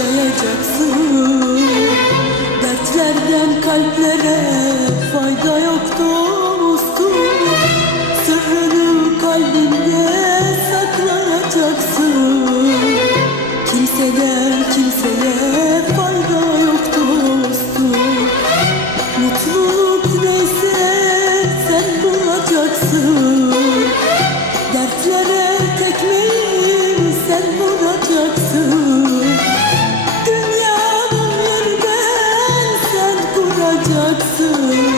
yaşayacaksın Dertlerden kalplere fayda yoktur. through.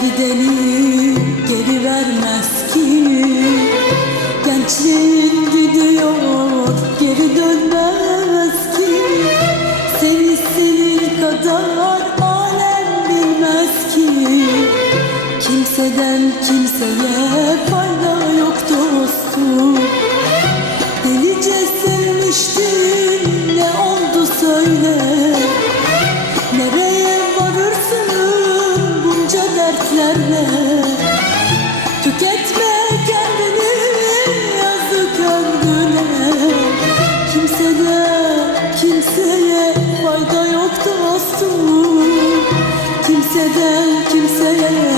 gideni geri vermez ki. Gençliğin gidiyor geri dönmez ki. Seni senin kadar alem bilmez ki. Kimseden kimseye fayda yoktur. dostum. Kimseden kimseye